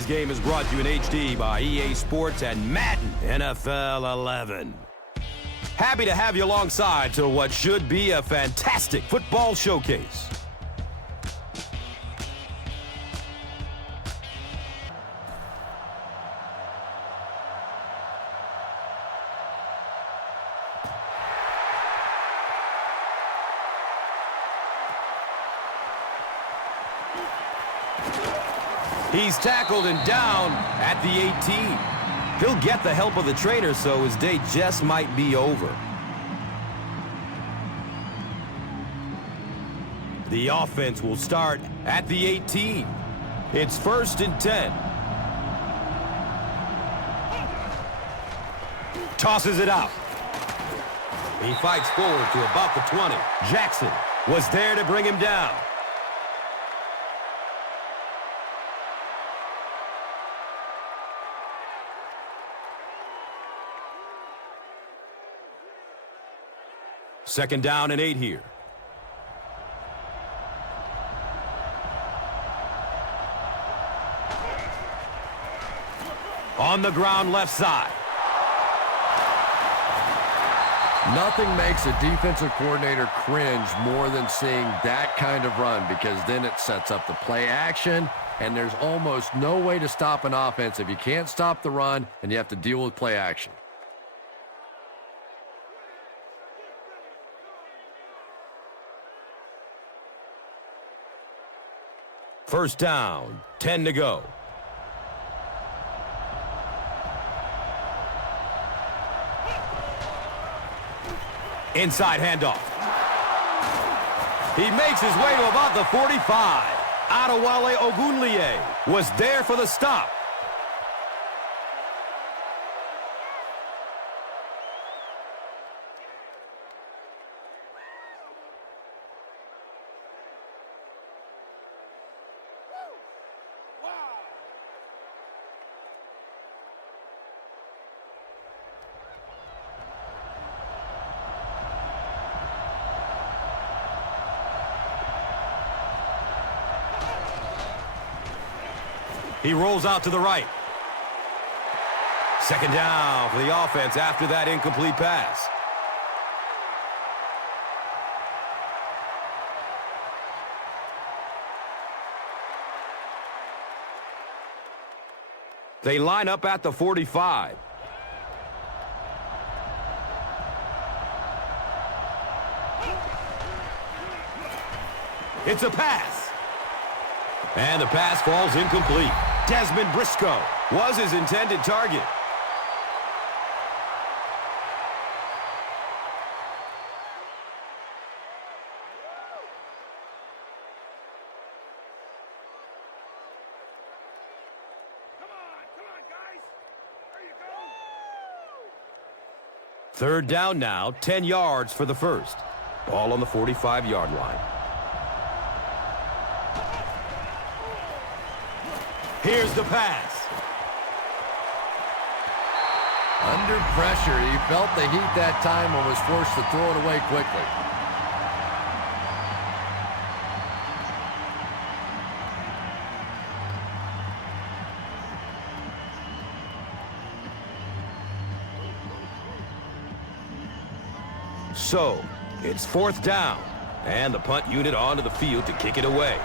Today's game is brought to you in HD by EA Sports and Madden NFL 11. Happy to have you alongside to what should be a fantastic football showcase. He's tackled and down at the 18. He'll get the help of the trainer, so his day just might be over. The offense will start at the 18. It's 1st and 10. Tosses it out. He fights forward to about the 20. Jackson was there to bring him down. Second down and 8 here. On the ground left side. Nothing makes a defensive coordinator cringe more than seeing that kind of run, because then it sets up the play action, and there's almost no way to stop an offense if you can't stop the run and you have to deal with play action. First down, 10 to go. Inside handoff. He makes his way to about the 45. Adewale Ogunleye was there for the stop. He rolls out to the right. Second down for the offense after that incomplete pass. They line up at the 45. It's a pass. And the pass falls incomplete. Dezmon Briscoe was his intended target. Come on, guys. There you go. Third down now, 10 yards for the first. Ball on the 45-yard line. Here's the pass. Under pressure, he felt the heat that time and was forced to throw it away quickly. So, it's 4th down, and the punt unit onto the field to kick it away.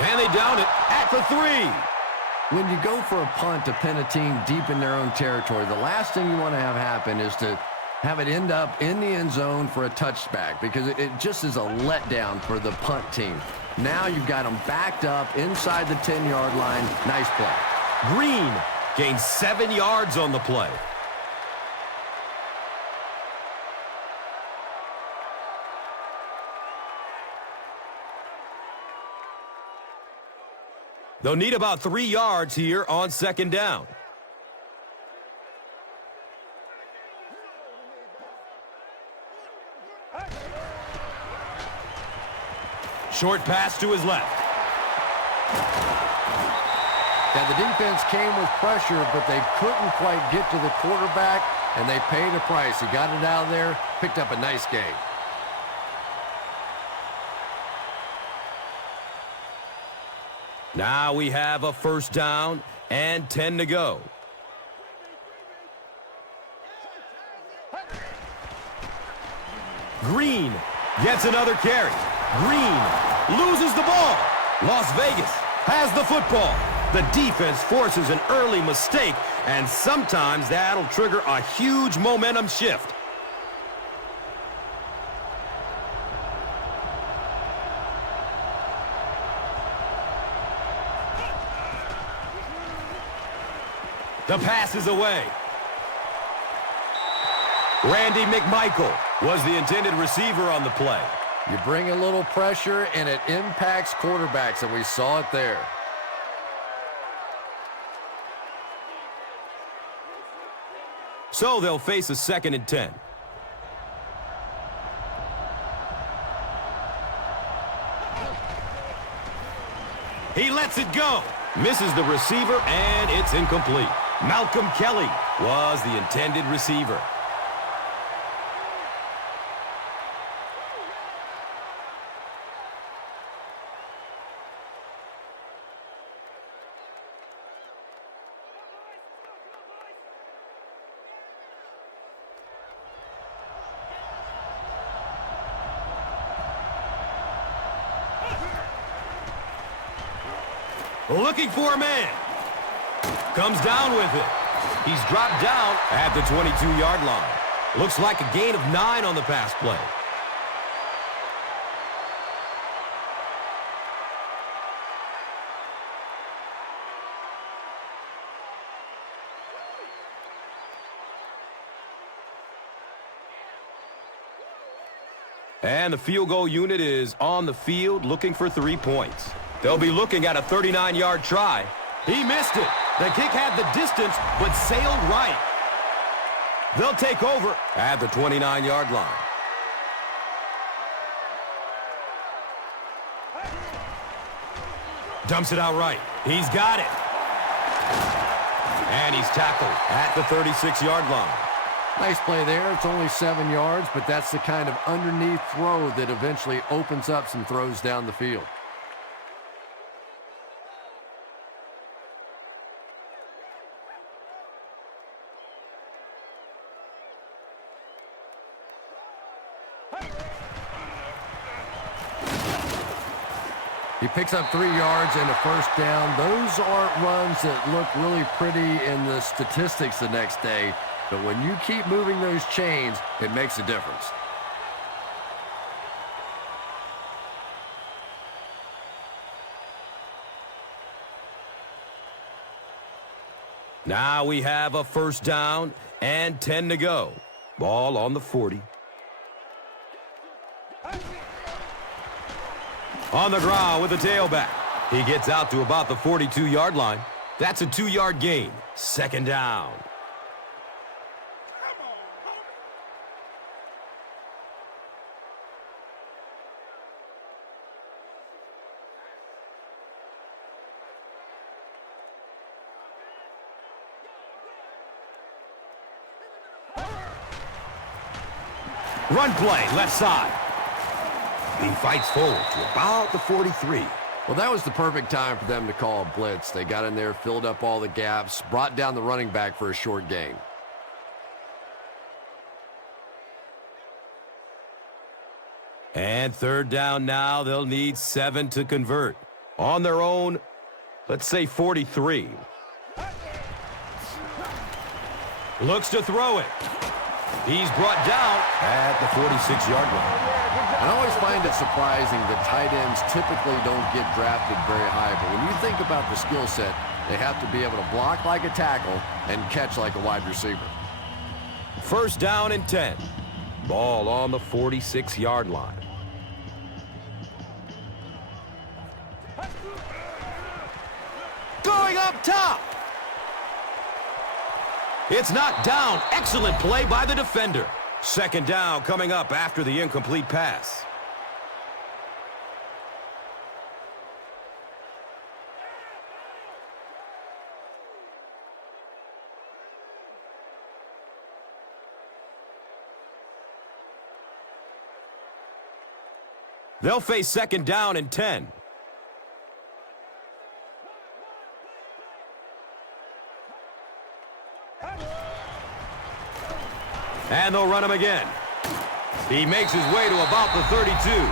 And they down it at the 3. When you go for a punt to pin a team deep in their own territory, the last thing you want to have happen is to have it end up in the end zone for a touchback, because it just is a letdown for the punt team. Now you've got them backed up inside the 10-yard line. Nice play. Green gains 7 yards on the play. They'll need about 3 yards here on second down. Short pass to his left. Now, the defense came with pressure, but they couldn't quite get to the quarterback, and they paid a price. He got it out of there, picked up a nice gain. Now we have a first down and 10 to go. Green gets another carry. Green loses the ball. Las Vegas has the football. The defense forces an early mistake, and sometimes that'll trigger a huge momentum shift. The pass is away. Randy McMichael was the intended receiver on the play. You bring a little pressure, and it impacts quarterbacks, and we saw it there. So they'll face a 2nd and 10. He lets it go. Misses the receiver, and it's incomplete. Malcolm Kelly was the intended receiver. Looking for a man. Comes down with it. He's dropped down at the 22-yard line. Looks like a gain of 9 on the pass play. And the field goal unit is on the field looking for 3 points. They'll be looking at a 39-yard try. He missed it. The kick had the distance, but sailed right. They'll take over at the 29-yard line. Dumps it out right. He's got it. And he's tackled at the 36-yard line. Nice play there. It's only 7 yards, but that's the kind of underneath throw that eventually opens up some throws down the field. He picks up 3 yards and a first down. Those aren't runs that look really pretty in the statistics the next day, but when you keep moving those chains, it makes a difference. Now we have a first down and 10 to go. Ball on the 40. On the ground with the tailback. He gets out to about the 42-yard line. That's a 2-yard gain. 2nd down. Run play, left side. He fights forward to about the 43. Well, that was the perfect time for them to call a blitz. They got in there, filled up all the gaps, brought down the running back for a short gain. And 3rd down now. They'll need 7 to convert. On their own, let's say 43. Looks to throw it. He's brought down at the 46-yard line. I always find it surprising that tight ends typically don't get drafted very high, but when you think about the skill set, they have to be able to block like a tackle and catch like a wide receiver. 1st down and 10. Ball on the 46-yard line. Going up top. It's knocked down. Excellent play by the defender. 2nd down coming up after the incomplete pass. They'll face 2nd down and 10. And they'll run him again. He makes his way to about the 32.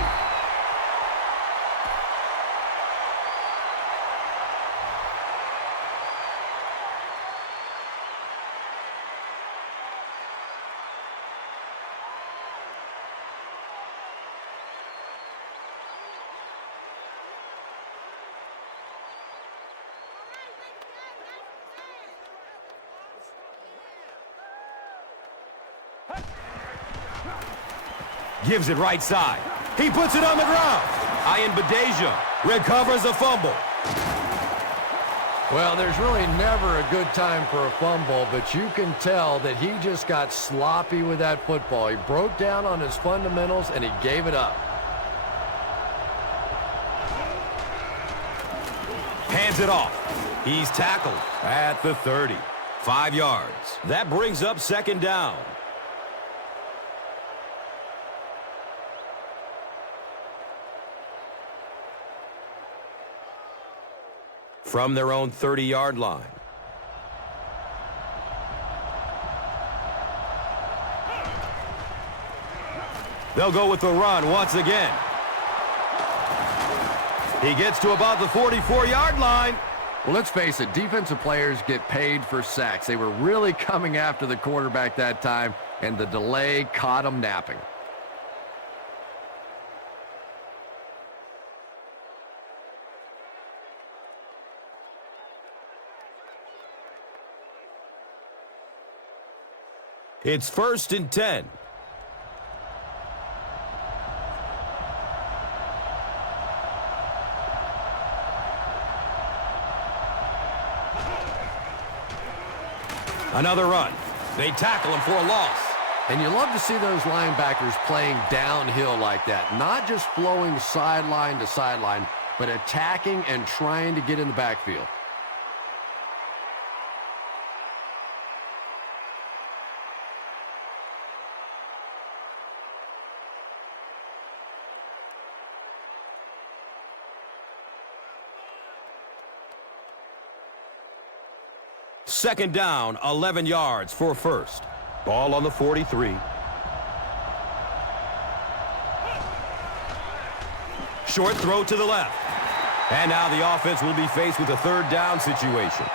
Gives it right side. He puts it on the ground. Ian Badeja recovers a fumble. Well, there's really never a good time for a fumble, but you can tell that he just got sloppy with that football. He broke down on his fundamentals, and he gave it up. Hands it off. He's tackled at the 30. 5 yards. That brings up second down. From their own 30-yard line. They'll go with the run once again. He gets to about the 44-yard line. Well, let's face it, defensive players get paid for sacks. They were really coming after the quarterback that time, and the delay caught them napping. It's 1st and 10. Another run. They tackle him for a loss. And you love to see those linebackers playing downhill like that. Not just flowing sideline to sideline, but attacking and trying to get in the backfield. Second down, 11 yards for first. Ball on the 43. Short throw to the left. And now the offense will be faced with a third down situation.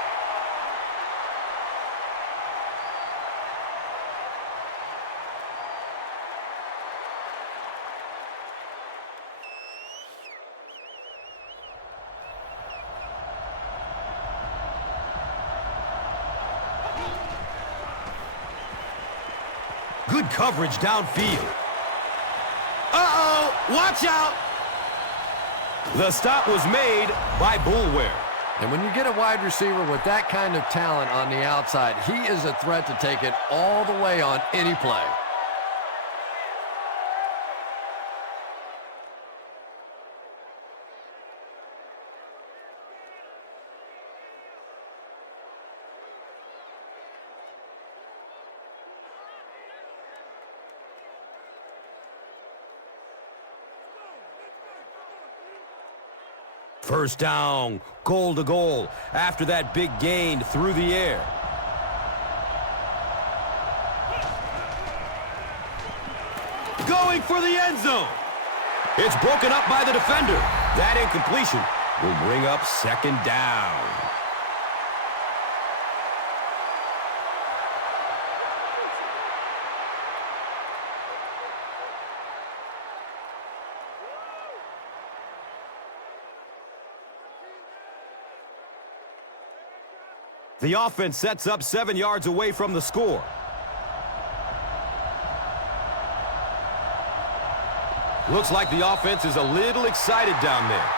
Good coverage downfield. Uh-oh! Watch out! The stop was made by Boulware. And when you get a wide receiver with that kind of talent on the outside, he is a threat to take it all the way on any play. First down, goal to goal, after that big gain through the air. Going for the end zone. It's broken up by the defender. That incompletion will bring up second down. The offense sets up 7 yards away from the score. Looks like the offense is a little excited down there.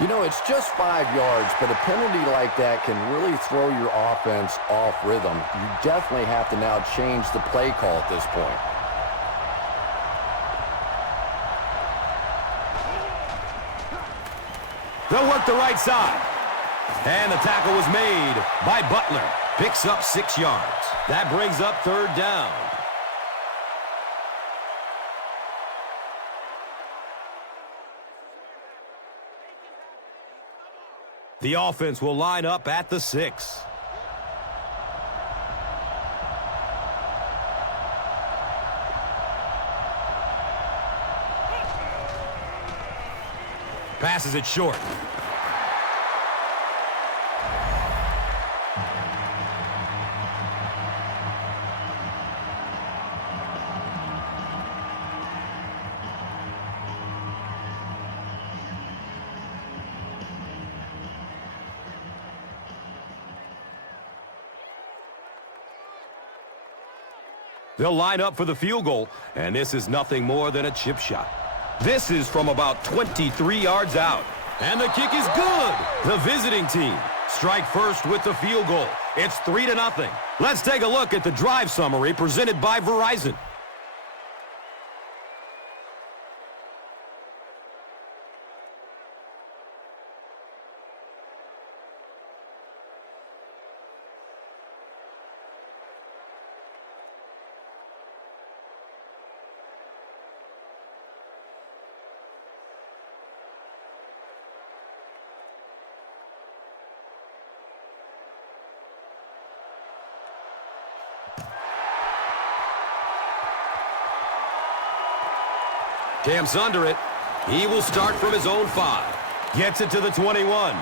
You know, it's just 5 yards, but a penalty like that can really throw your offense off rhythm. You definitely have to now change the play call at this point. They'll work the right side. And the tackle was made by Butler. Picks up 6 yards. That brings up third down. The offense will line up at the 6. Passes it short. They'll line up for the field goal, and this is nothing more than a chip shot. This is from about 23 yards out. And the kick is good. The visiting team strike first with the field goal. It's 3-0. Let's take a look at the drive summary presented by Verizon. Camps under it. He will start from his own 5. Gets it to the 21.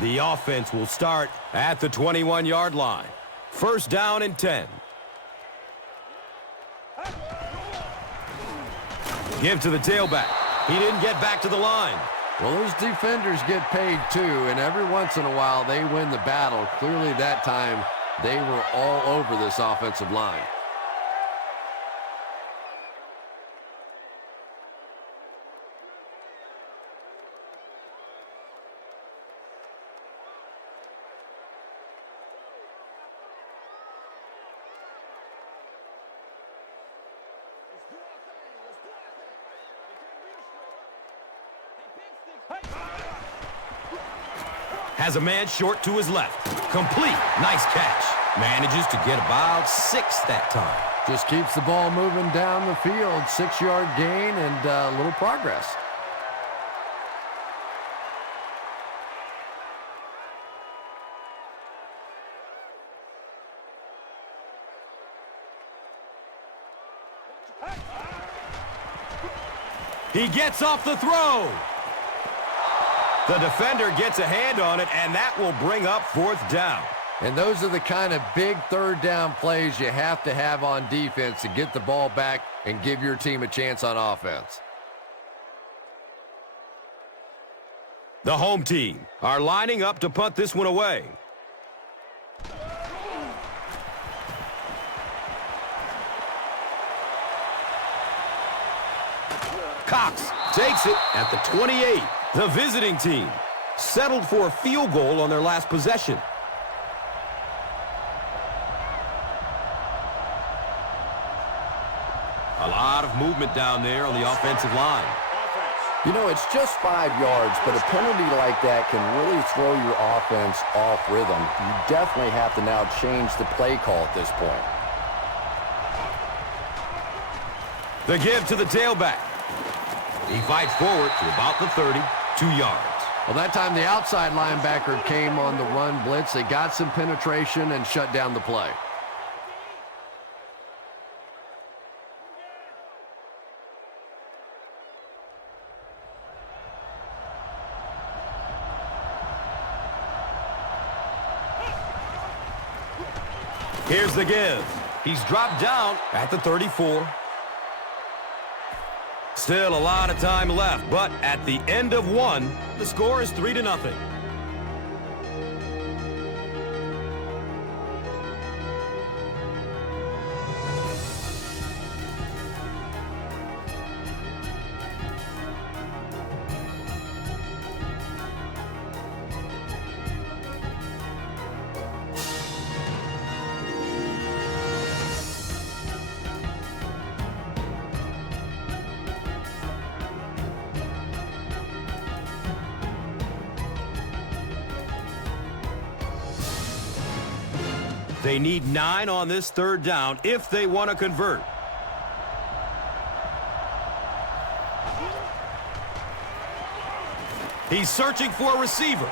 The offense will start at the 21-yard line. First down and 10. Give to the tailback. He didn't get back to the line. Well, those defenders get paid too, and every once in a while they win the battle. Clearly that time they were all over this offensive line. Has a man short to his left. Complete. Nice catch. Manages to get about 6 that time. Just keeps the ball moving down the field. 6-yard gain and a little progress. He gets off the throw. The defender gets a hand on it, and that will bring up 4th down. And those are the kind of big 3rd down plays you have to have on defense to get the ball back and give your team a chance on offense. The home team are lining up to punt this one away. Cox takes it at the 28. The visiting team settled for a field goal on their last possession. A lot of movement down there on the offensive line. You know, it's just 5 yards, but a penalty like that can really throw your offense off rhythm. You definitely have to now change the play call at this point. The give to the tailback. He fights forward to about the 30, 2 yards. Well, that time the outside linebacker came on the run blitz. They got some penetration and shut down the play. Here's the give. He's dropped down at the 34. Still a lot of time left, but at the end of 1, the score is 3-0. They need 9 on this 3rd down if they want to convert. He's searching for a receiver.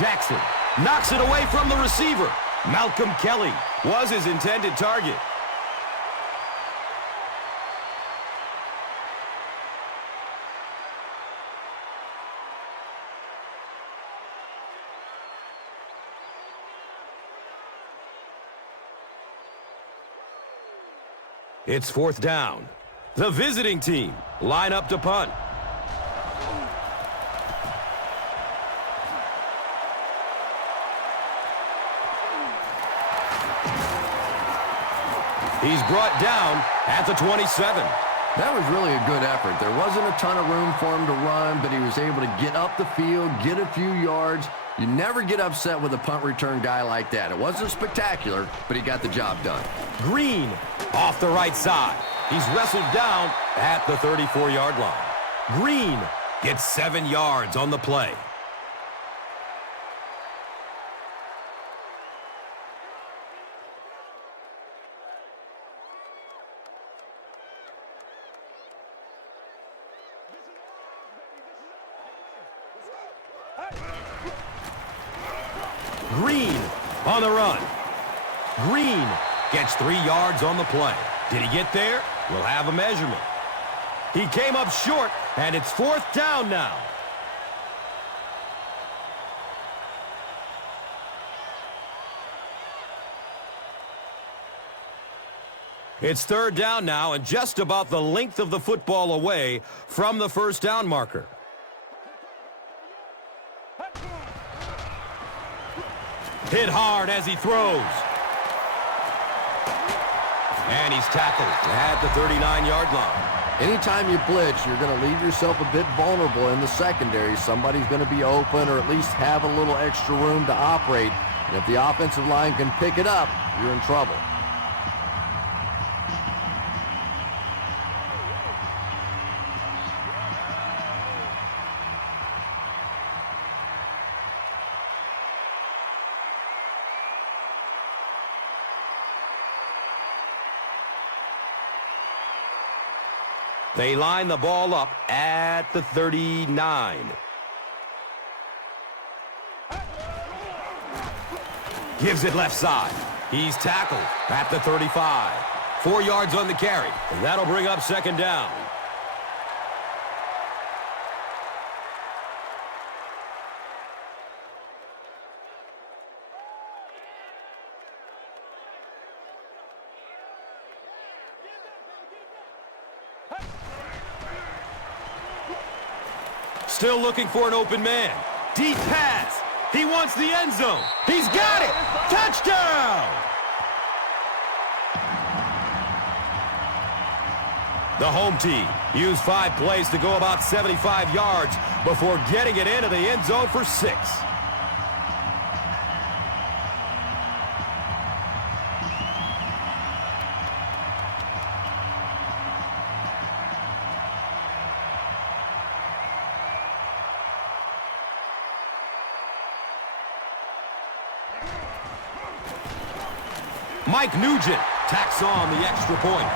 Jackson knocks it away from the receiver. Malcolm Kelly was his intended target. It's fourth down. The visiting team line up to punt. He's brought down at the 27. That was really a good effort. There wasn't a ton of room for him to run, but he was able to get up the field, get a few yards. You never get upset with a punt return guy like that. It wasn't spectacular, but he got the job done. Green off the right side. He's wrestled down at the 34-yard line. Green gets 7 yards on the play. Green on the run. Green gets 3 yards on the play. Did he get there? We'll have a measurement. He came up short, and it's fourth down now. It's third down now, and just about the length of the football away from the first down marker. Hit hard as he throws. And he's tackled at the 39-yard line. Anytime you blitz, you're going to leave yourself a bit vulnerable in the secondary. Somebody's going to be open or at least have a little extra room to operate. And if the offensive line can pick it up, you're in trouble. They line the ball up at the 39. Gives it left side. He's tackled at the 35. 4 yards on the carry, and that'll bring up second down. Still looking for an open man. Deep pass. He wants the end zone. He's got it. Touchdown! The home team used 5 plays to go about 75 yards before getting it into the end zone for 6. Mike Nugent tacks on the extra point.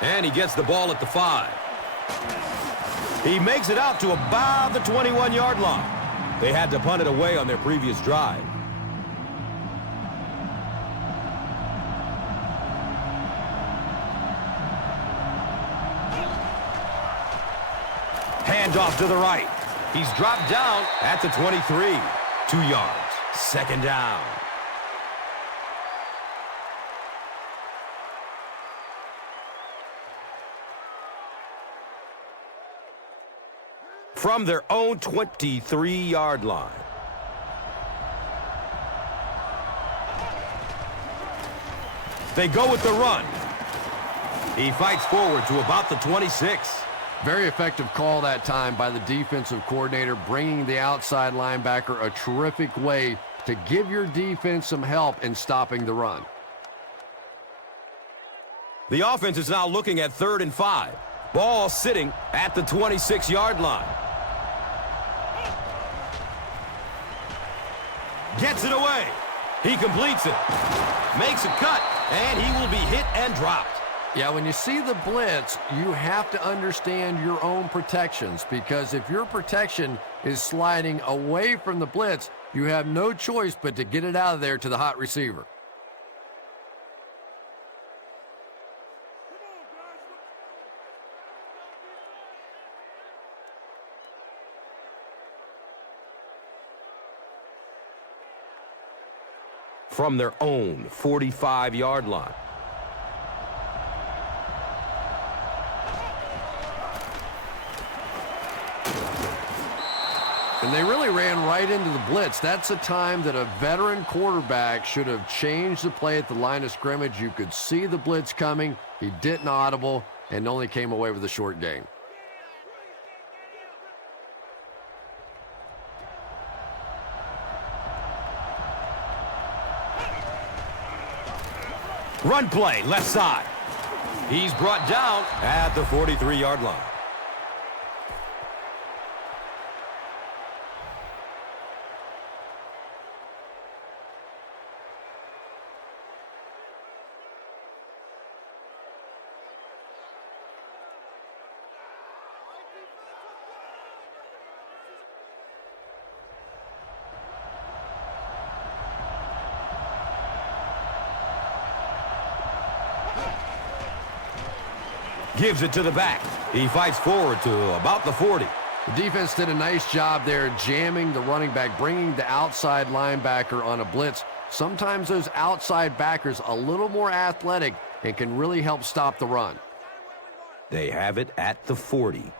And he gets the ball at the 5. He makes it out to about the 21-yard line. They had to punt it away on their previous drive. Handoff to the right. He's dropped down at the 23. 2 yards. Second down. From their own 23-yard line. They go with the run. He fights forward to about the 26. Very effective call that time by the defensive coordinator, bringing the outside linebacker a terrific way to give your defense some help in stopping the run. The offense is now looking at 3rd and 5. Ball sitting at the 26-yard line. Gets it away. He completes it. Makes a cut, and he will be hit and dropped. Yeah, when you see the blitz, you have to understand your own protections, because if your protection is sliding away from the blitz, you have no choice but to get it out of there to the hot receiver. From their own 45-yard line. And they really ran right into the blitz. That's a time that a veteran quarterback should have changed the play at the line of scrimmage. You could see the blitz coming. He didn't audible and only came away with a short gain. Run play, left side. He's brought down at the 43-yard line. Gives it to the back. He fights forward to about the 40. The defense did a nice job there jamming the running back, bringing the outside linebacker on a blitz. Sometimes those outside backers a little more athletic and can really help stop the run. They have it at the 40.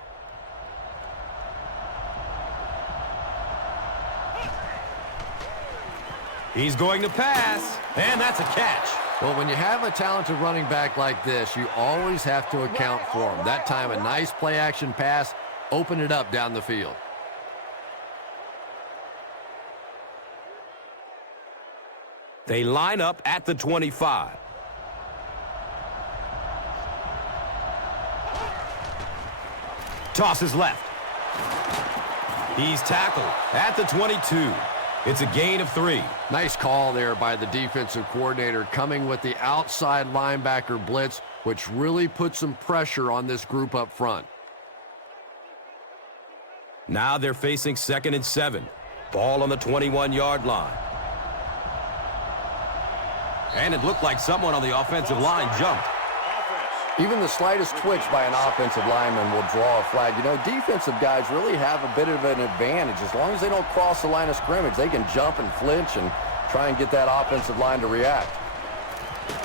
He's going to pass, and that's a catch. Well, when you have a talented running back like this, you always have to account for him. That time, a nice play-action pass opened it up down the field. They line up at the 25. Tosses left. He's tackled at the 22. It's a gain of 3. Nice call there by the defensive coordinator, coming with the outside linebacker blitz, which really put some pressure on this group up front. Now they're facing 2nd and 7. Ball on the 21-yard line. And it looked like someone on the offensive line jumped. Even the slightest twitch by an offensive lineman will draw a flag. You know, defensive guys really have a bit of an advantage. As long as they don't cross the line of scrimmage, they can jump and flinch and try and get that offensive line to react.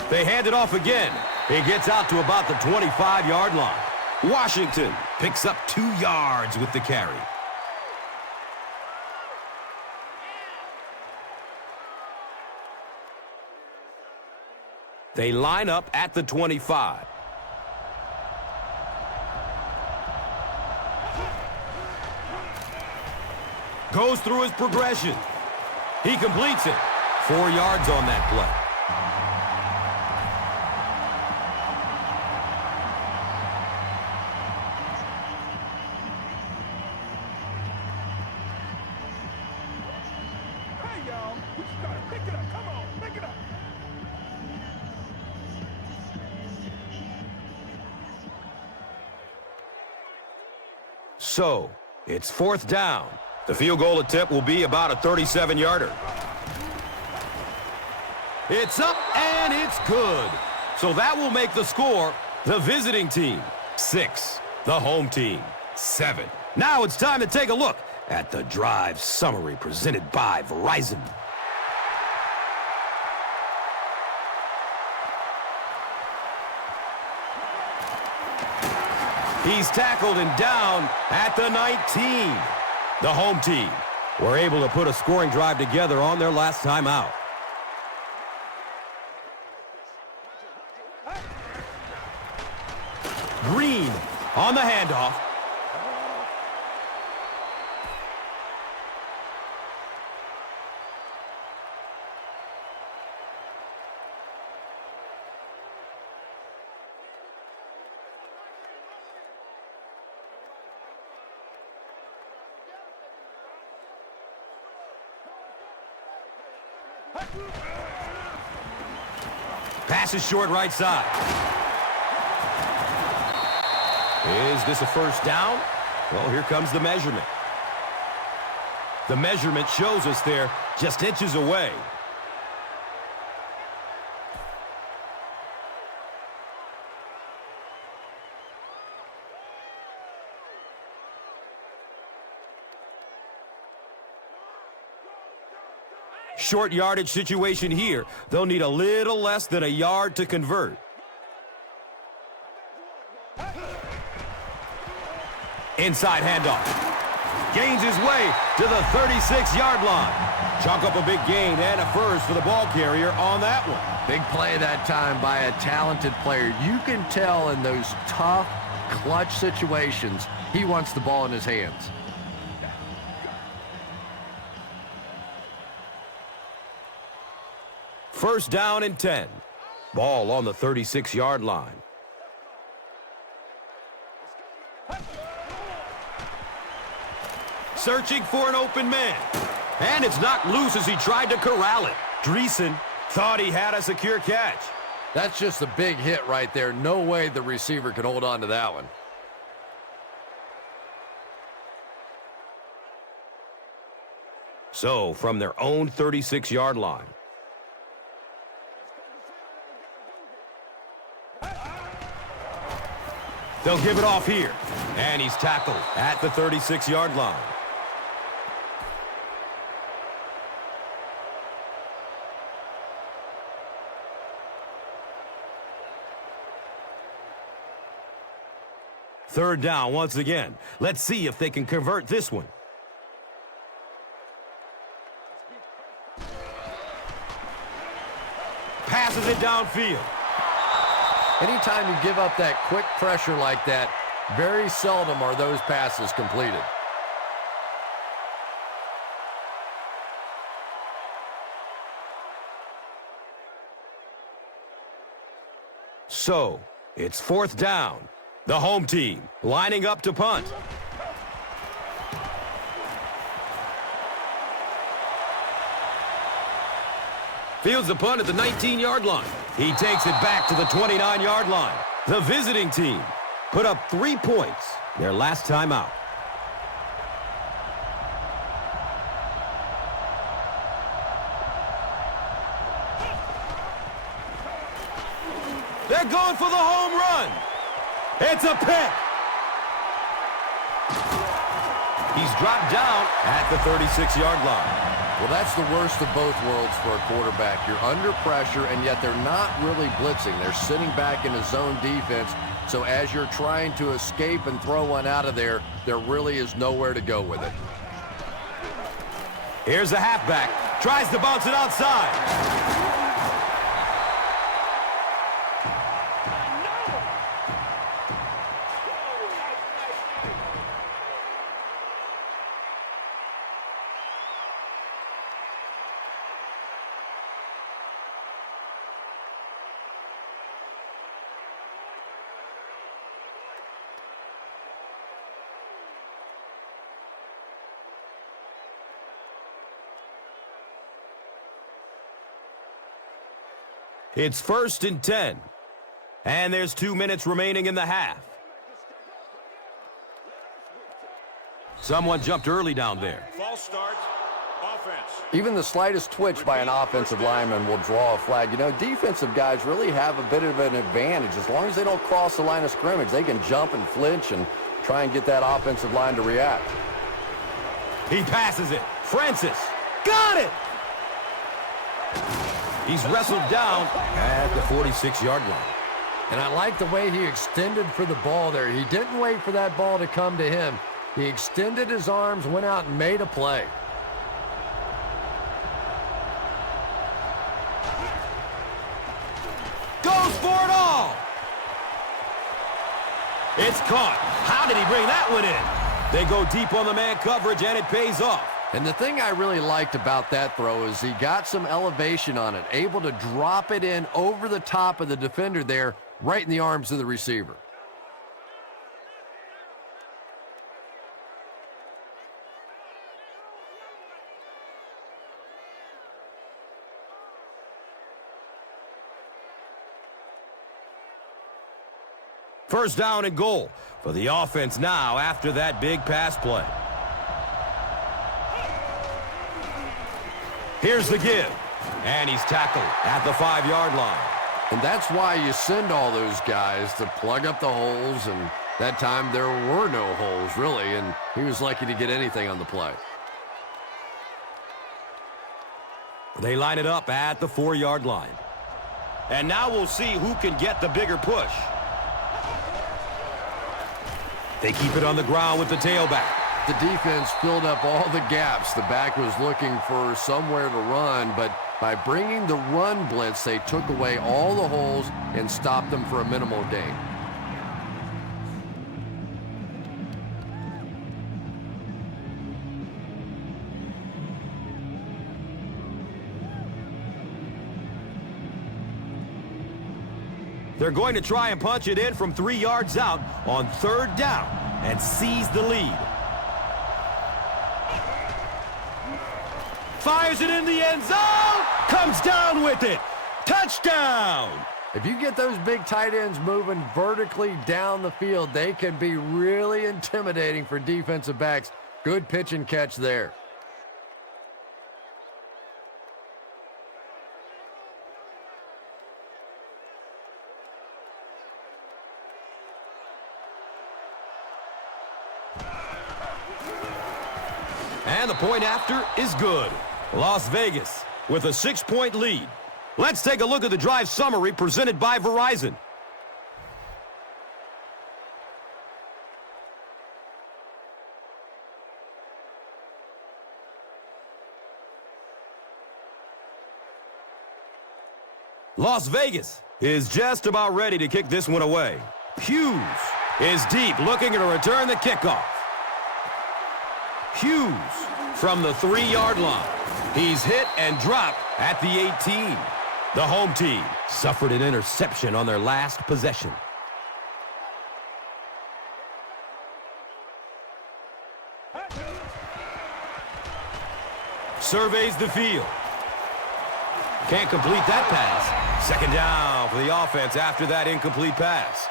They hand it off again. He gets out to about the 25-yard line. Washington picks up 2 yards with the carry. They line up at the 25. Goes through his progression. He completes it. 4 yards on that play. Hey, y'all. We just gotta pick it up. Come on, pick it up. So, it's 4th down. The field goal attempt will be about a 37-yarder. It's up, and it's good. So that will make the score the visiting team 6, the home team 7. Now it's time to take a look at the drive summary presented by Verizon. He's tackled and down at the 19. The home team were able to put a scoring drive together on their last time out. Green on the handoff. Pass is short right side. Is this a first down? Well, here comes the measurement. The measurement shows us they're just inches away. Short yardage situation here. They'll need a little less than a yard to convert. Inside handoff. Gains his way to the 36-yard line. Chalk up a big gain and a first for the ball carrier on that one. Big play that time by a talented player. You can tell in those tough, clutch situations, he wants the ball in his hands. First down and 10. Ball on the 36-yard line. Searching for an open man. And it's knocked loose as he tried to corral it. Dreesen thought he had a secure catch. That's just a big hit right there. No way the receiver could hold on to that one. So, from their own 36-yard line. They'll give it off here. And he's tackled at the 36-yard line. Third down once again. Let's see if they can convert this one. Passes it downfield. Anytime you give up that quick pressure like that, very seldom are those passes completed. So, it's fourth down. The home team lining up to punt. Fields the punt at the 19-yard line. He takes it back to the 29-yard line. The visiting team put up 3 points their last time out. They're going for the home run. It's a pick. He's dropped down at the 36-yard line. Well, that's the worst of both worlds for a quarterback. You're under pressure, and yet they're not really blitzing. They're sitting back in a zone defense, so as you're trying to escape and throw one out of there, there really is nowhere to go with it. Here's the halfback. Tries to bounce it outside. It's first and 10. And there's 2 minutes remaining in the half. Someone jumped early down there. False start. Offense. Even the slightest twitch by an offensive lineman will draw a flag. You know, defensive guys really have a bit of an advantage. As long as they don't cross the line of scrimmage, they can jump and flinch and try and get that offensive line to react. He passes it. Francis. Got it! He's wrestled down at the 46-yard line. And I like the way he extended for the ball there. He didn't wait for that ball to come to him. He extended his arms, went out and made a play. Goes for it all! It's caught. How did he bring that one in? They go deep on the man coverage, and it pays off. And the thing I really liked about that throw is he got some elevation on it, able to drop it in over the top of the defender there, right in the arms of the receiver. First down and goal for the offense now after that big pass play. Here's the give. And he's tackled at the 5-yard line. And that's why you send all those guys to plug up the holes, and that time there were no holes, really, and he was lucky to get anything on the play. They line it up at the 4-yard line. And now we'll see who can get the bigger push. They keep it on the ground with the tailback. The defense filled up all the gaps. The back was looking for somewhere to run, but by bringing the run blitz, they took away all the holes and stopped them for a minimal gain. They're going to try and punch it in from 3 yards out on 3rd down and seize the lead. Fires it in the end zone. Comes down with it. Touchdown. If you get those big tight ends moving vertically down the field, they can be really intimidating for defensive backs. Good pitch and catch there. And the point after is good. Las Vegas with a 6-point lead. Let's take a look at the drive summary presented by Verizon. Las Vegas is just about ready to kick this one away. Hughes is deep, looking to return the kickoff. Hughes from the 3-yard line. He's hit and dropped at the 18. The home team suffered an interception on their last possession. Surveys the field. Can't complete that pass. Second down for the offense after that incomplete pass.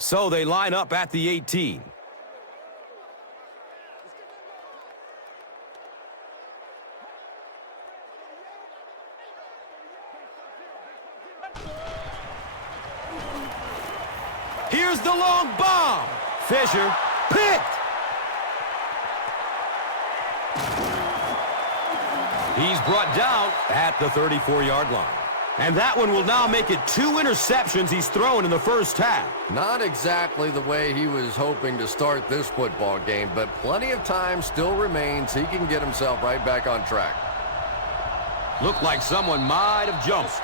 So they line up at the 18. Here's the long bomb. Fisher picked. He's brought down at the 34-yard line. And that one will now make it 2 interceptions he's thrown in the first half. Not exactly the way he was hoping to start this football game, but plenty of time still remains. He can get himself right back on track. Looked like someone might have jumped.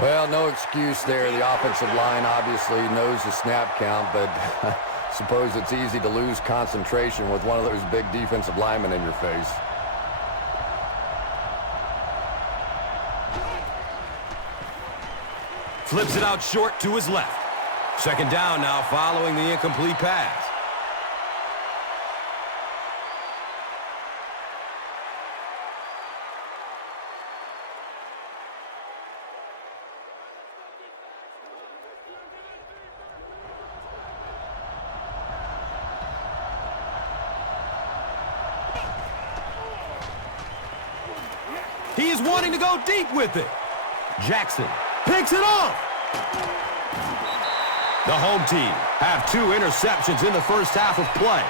Well, no excuse there. The offensive line obviously knows the snap count, but I suppose it's easy to lose concentration with one of those big defensive linemen in your face. Flips it out short to his left. Second down now following the incomplete pass. He is wanting to go deep with it. Jackson picks it off. The home team have 2 interceptions in the first half of play.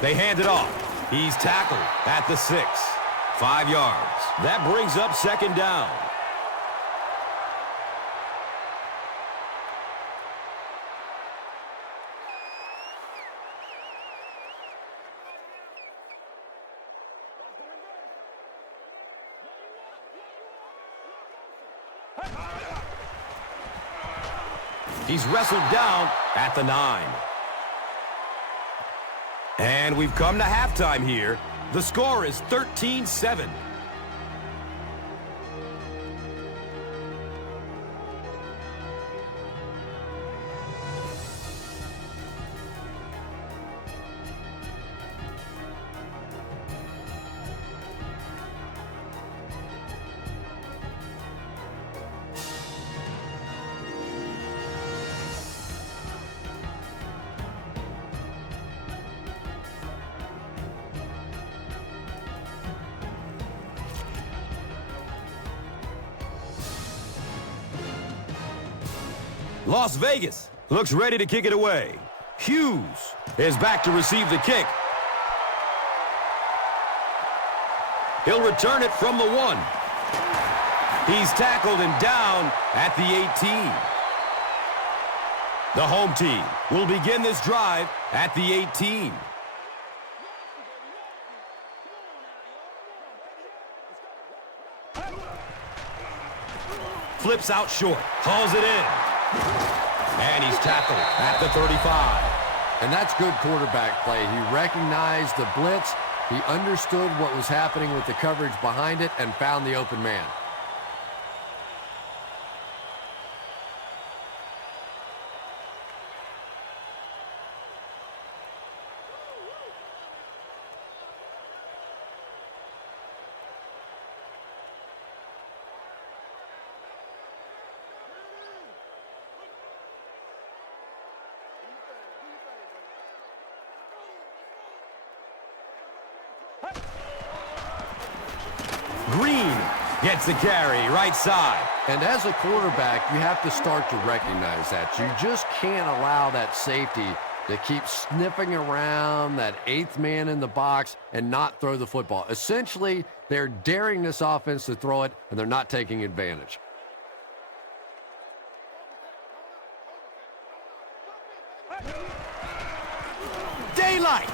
They hand it off. He's tackled at the 6. 5 yards. That brings up second down. He's wrestled down at the 9. And we've come to halftime here. The score is 13-7. Las Vegas looks ready to kick it away. Hughes is back to receive the kick. He'll return it from the 1. He's tackled and down at the 18. The home team will begin this drive at the 18. Flips out short, hauls it in. And he's tackled at the 35. And that's good quarterback play. He recognized the blitz. He understood what was happening with the coverage behind it and found the open man. Green gets the carry, right side. And as a quarterback, you have to start to recognize that. You just can't allow that safety to keep sniffing around that 8th man in the box and not throw the football. Essentially, they're daring this offense to throw it, and they're not taking advantage. Daylight.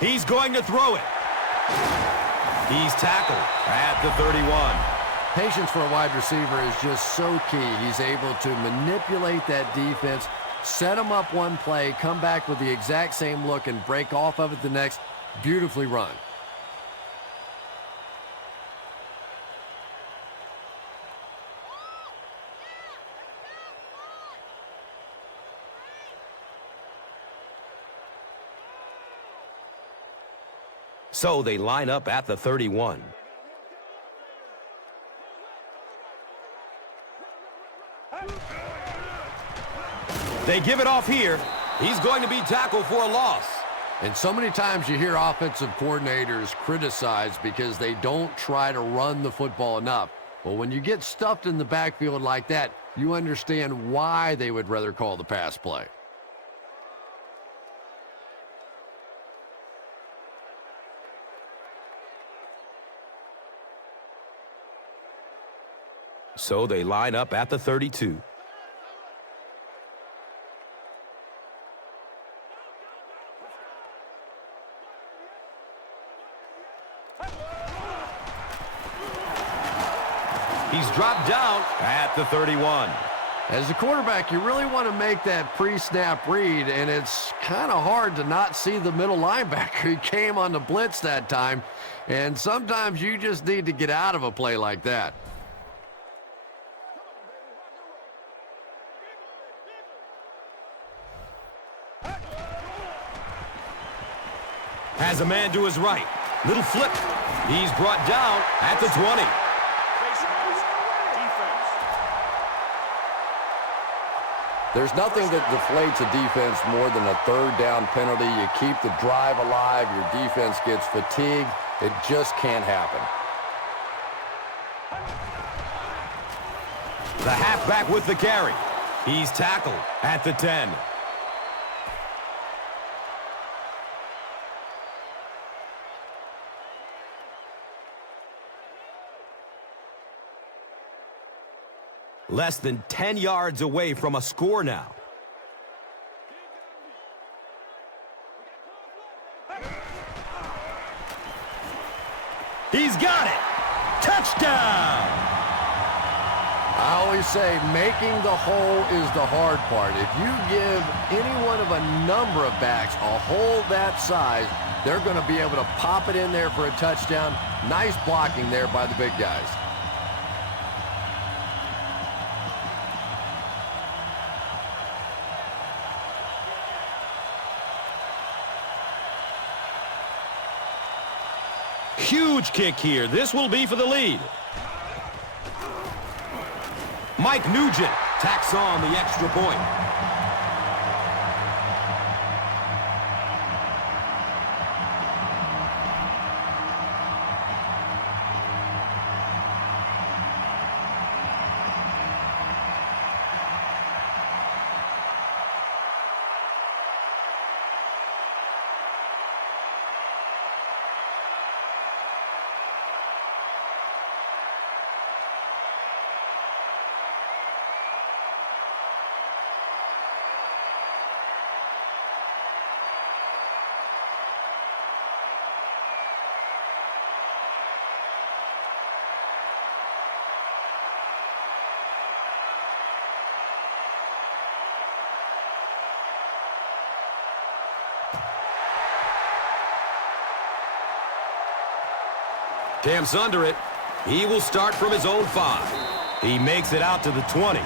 He's going to throw it. He's tackled at the 31. Patience for a wide receiver is just so key. He's able to manipulate that defense, set them up one play, come back with the exact same look, and break off of it the next. Beautifully run. So they line up at the 31. They give it off here. He's going to be tackled for a loss. And so many times you hear offensive coordinators criticized because they don't try to run the football enough. Well, when you get stuffed in the backfield like that, you understand why they would rather call the pass play. So they line up at the 32. He's dropped down at the 31. As a quarterback, you really want to make that pre-snap read, and it's kind of hard to not see the middle linebacker. He came on the blitz that time, and sometimes you just need to get out of a play like that. Has a man to his right. Little flip. He's brought down at the 20. There's nothing that deflates a defense more than a 3rd down penalty. You keep the drive alive. Your defense gets fatigued. It just can't happen. The halfback with the carry. He's tackled at the 10. Less than 10 yards away from a score now. He's got it. Touchdown! I always say making the hole is the hard part. If you give any one of a number of backs a hole that size, they're going to be able to pop it in there for a touchdown. Nice blocking there by the big guys. Huge kick here. This will be for the lead. Mike Nugent tacks on the extra point. Camps under it. He will start from his own 5. He makes it out to the 20.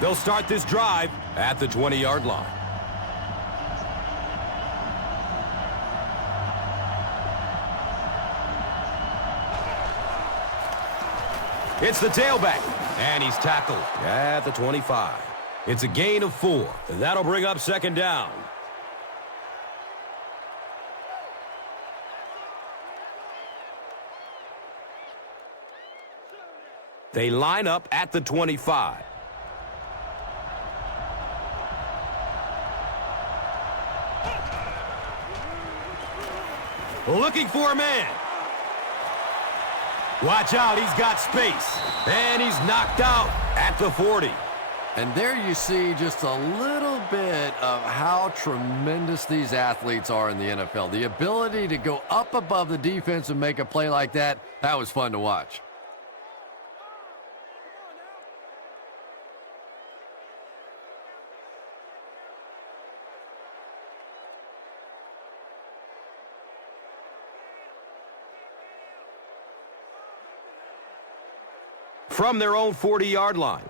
They'll start this drive at the 20-yard line. It's the tailback, and he's tackled at the 25. It's a gain of 4. That'll bring up second down. They line up at the 25. Looking for a man. Watch out, he's got space. And he's knocked out at the 40. And there you see just a little bit of how tremendous these athletes are in the NFL. The ability to go up above the defense and make a play like that, that was fun to watch. From their own 40-yard line.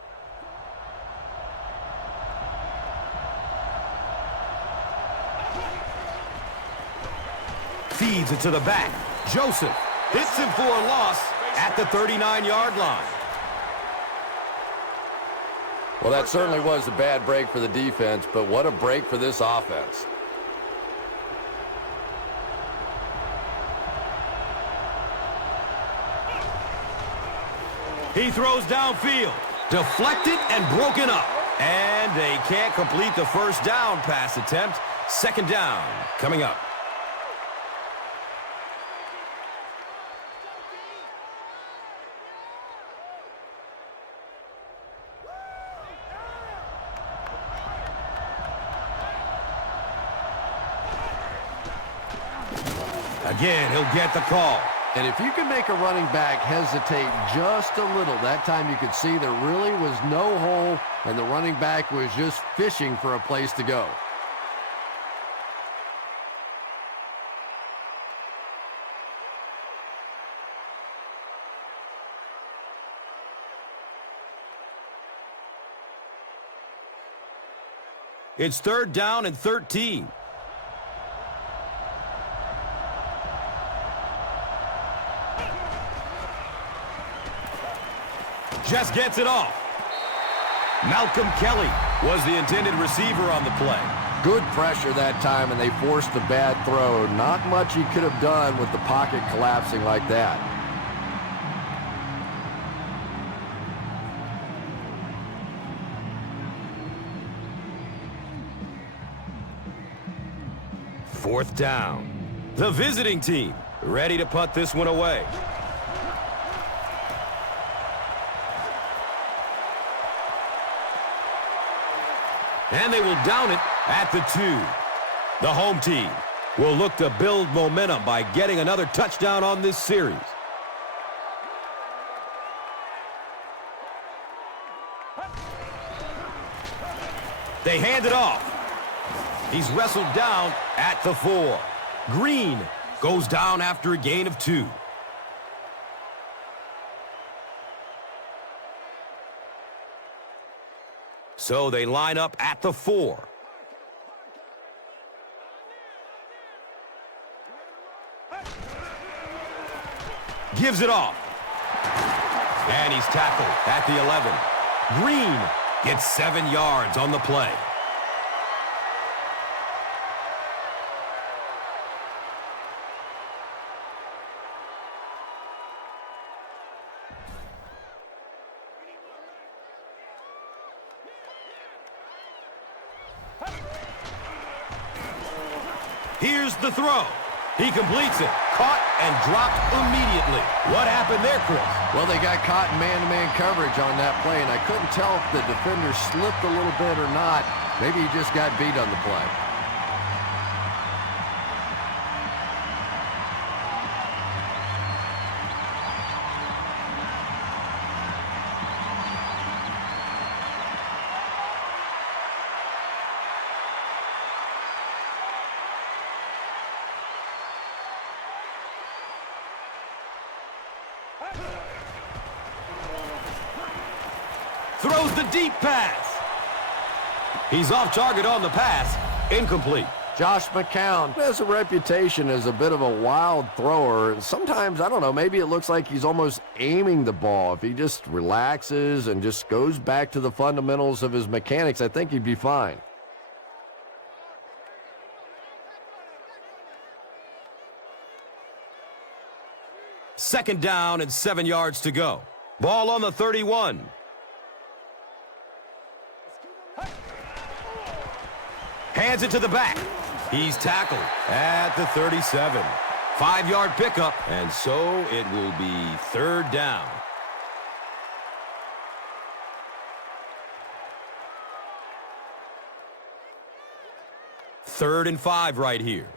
Feeds it to the back. Joseph hits him for a loss at the 39-yard line. Well, that certainly was a bad break for the defense, but what a break for this offense. He throws downfield. Deflected and broken up. And they can't complete the first down pass attempt. Second down coming up. Again, he'll get the call. And if you can make a running back hesitate just a little, that time you could see there really was no hole, and the running back was just fishing for a place to go. It's third down and 13. Just gets it off. Malcolm Kelly was the intended receiver on the play. Good pressure that time, and they forced a bad throw. Not much he could have done with the pocket collapsing like that. 4th down. The visiting team ready to punt this one away. And they will down it at the 2. The home team will look to build momentum by getting another touchdown on this series. They hand it off. He's wrestled down at the 4. Green goes down after a gain of 2. So they line up at the 4. Gives it off. And he's tackled at the 11. Green gets 7 yards on the play. Here's the throw. He completes it. Caught and dropped immediately. What happened there, Chris? Well, they got caught in man-to-man coverage on that play, and I couldn't tell if the defender slipped a little bit or not. Maybe he just got beat on the play. Throws the deep pass. He's off target on the pass. Incomplete. Josh McCown has a reputation as a bit of a wild thrower. Sometimes, I don't know, maybe it looks like he's almost aiming the ball. If he just relaxes and just goes back to the fundamentals of his mechanics, I think he'd be fine. Second down and 7 yards to go. Ball on the 31. Hands it to the back. He's tackled at the 37. 5-yard pickup, and so it will be 3rd down. Third and 5 right here.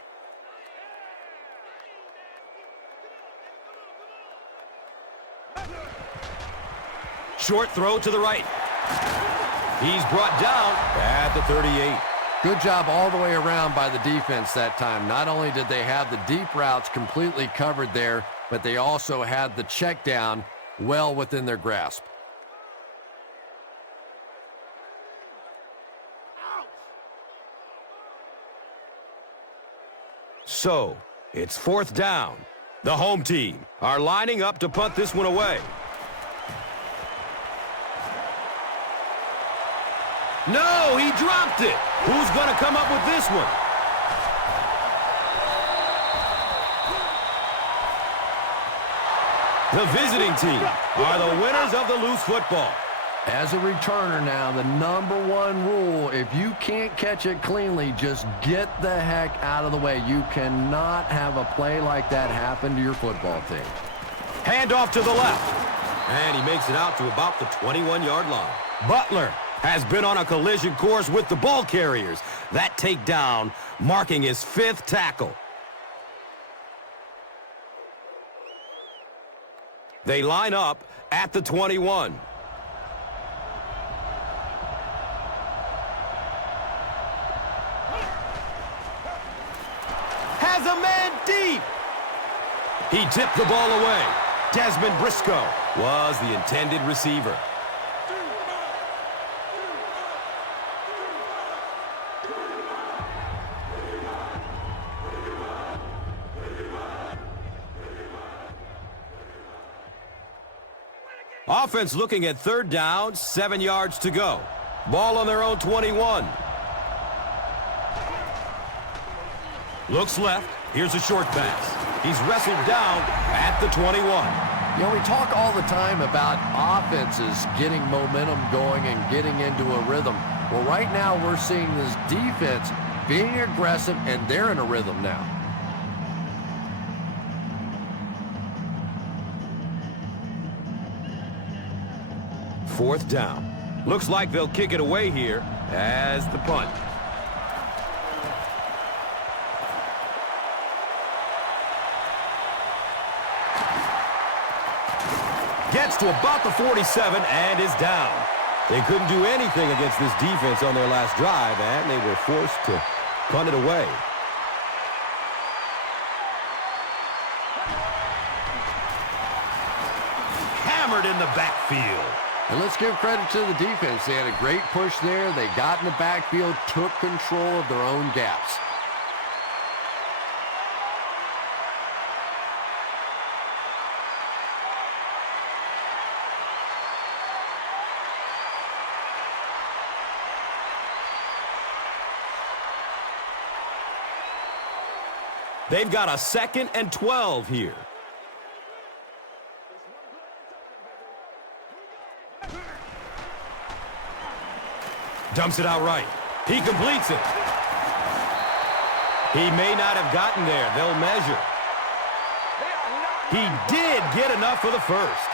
Short throw to the right. He's brought down at the 38. Good job all the way around by the defense that time. Not only did they have the deep routes completely covered there, but they also had the check down well within their grasp. So, it's 4th down. The home team are lining up to punt this one away. No, he dropped it. Who's going to come up with this one? The visiting team are the winners of the loose football. As a returner now, the #1 rule, if you can't catch it cleanly, just get the heck out of the way. You cannot have a play like that happen to your football team. Hand off to the left. And he makes it out to about the 21-yard line. Butler has been on a collision course with the ball carriers. That takedown marking his 5th tackle. They line up at the 21. Has a man deep. He tipped the ball away. Dezmon Briscoe was the intended receiver. Offense looking at 3rd down, 7 yards to go. Ball on their own 21. Looks left. Here's a short pass. He's wrestled down at the 21. You know, we talk all the time about offenses getting momentum going and getting into a rhythm. Well, right now we're seeing this defense being aggressive, and they're in a rhythm now. Fourth down. Looks like they'll kick it away here as the punt. Gets to about the 47 and is down. They couldn't do anything against this defense on their last drive, and they were forced to punt it away. Hammered in the backfield. And let's give credit to the defense. They had a great push there. They got in the backfield, took control of their own gaps. They've got a 2nd and 12 here. Dumps it out right. He completes it. He may not have gotten there. They'll measure. He did get enough for the first.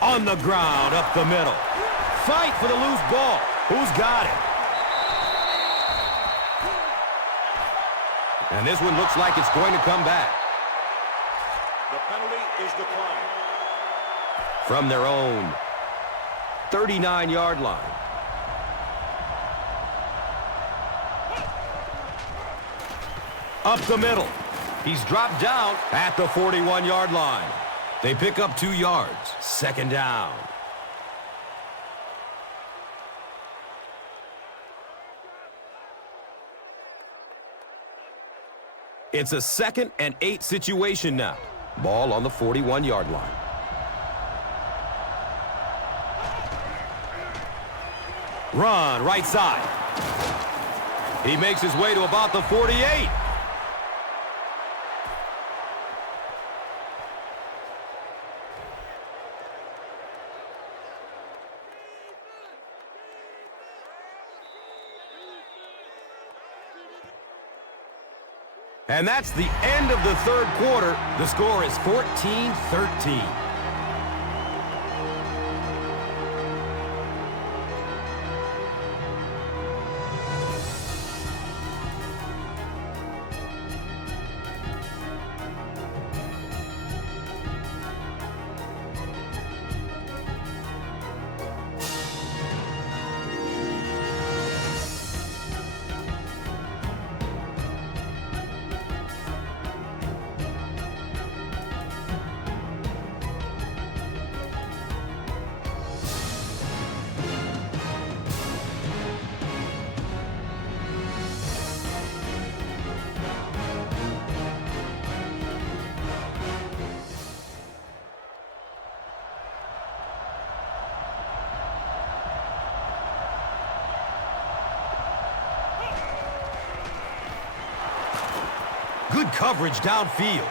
On the ground, up the middle. Fight for the loose ball. Who's got it? And this one looks like it's going to come back. The penalty is declined. From their own 39-yard line. Up the middle. He's dropped down at the 41-yard line. They pick up 2 yards. 2nd down. It's a 2nd and 8 situation now. Ball on the 41-yard line. Run, right side. He makes his way to about the 48. And that's the end of the 3rd quarter. The score is 14-13. Good coverage downfield.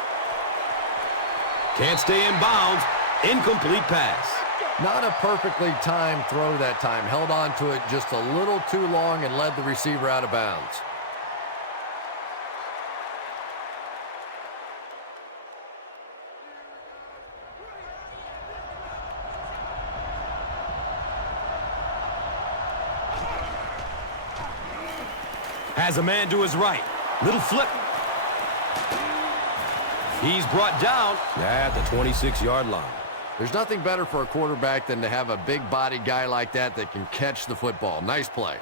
Can't stay in bounds. Incomplete pass. Not a perfectly timed throw that time. Held on to it just a little too long and led the receiver out of bounds. Has a man to his right. Little flip. He's brought down at the 26-yard line. There's nothing better for a quarterback than to have a big-bodied guy like that can catch the football. Nice play.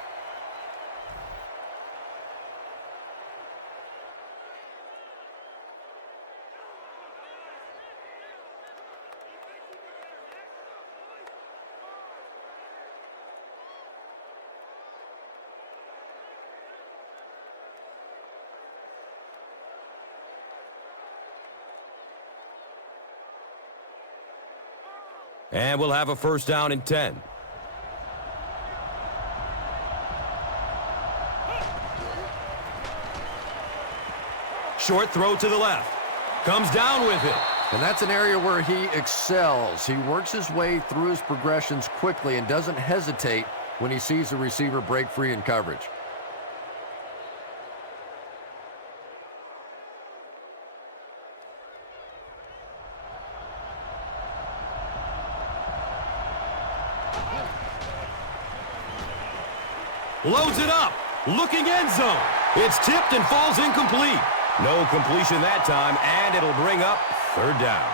And we'll have a first down and 10. Short throw to the left. Comes down with it. And that's an area where he excels. He works his way through his progressions quickly and doesn't hesitate when he sees the receiver break free in coverage. Loads it up. Looking end zone. It's tipped and falls incomplete. No completion that time, and it'll bring up third down.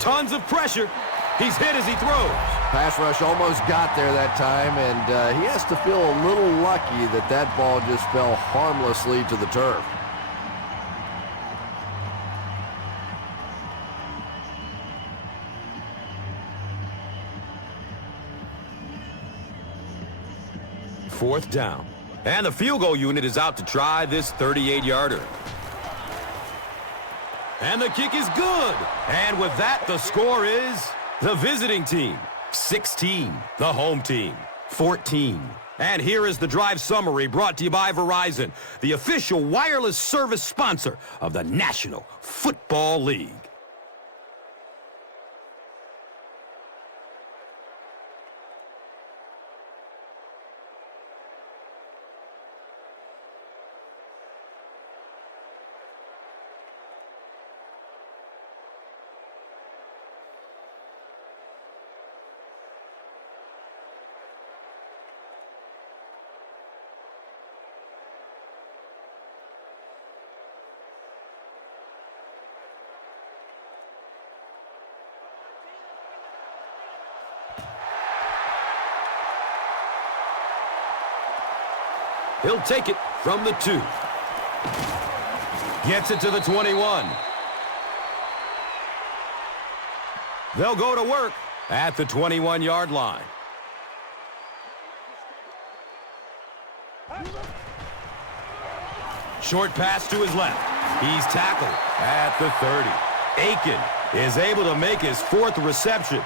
Tons of pressure. He's hit as he throws. Pass rush almost got there that time, and he has to feel a little lucky that that ball just fell harmlessly to the turf. Fourth down. And the field goal unit is out to try this 38-yarder. And the kick is good. And with that, the score is the visiting team 16, the home team 14. And here is the drive summary brought to you by Verizon, the official wireless service sponsor of the National Football League. He'll take it from the 2. Gets it to the 21. They'll go to work at the 21-yard line. Short pass to his left. He's tackled at the 30. Aiken is able to make his 4th reception.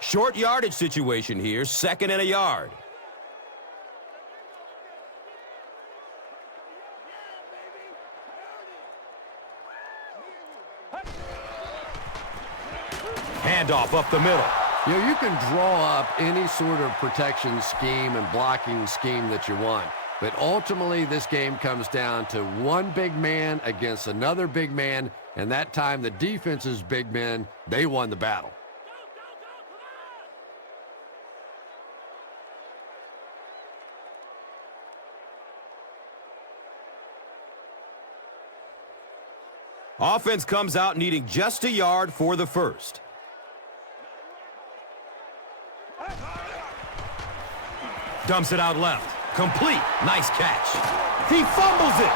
Short yardage situation here, 2nd and a yard. Handoff up the middle. You know, you can draw up any sort of protection scheme and blocking scheme that you want. But ultimately, this game comes down to one big man against another big man. And that time, the defense's big men, they won the battle. Offense comes out needing just a yard for the first. Dumps it out left. Complete. Nice catch. He fumbles it.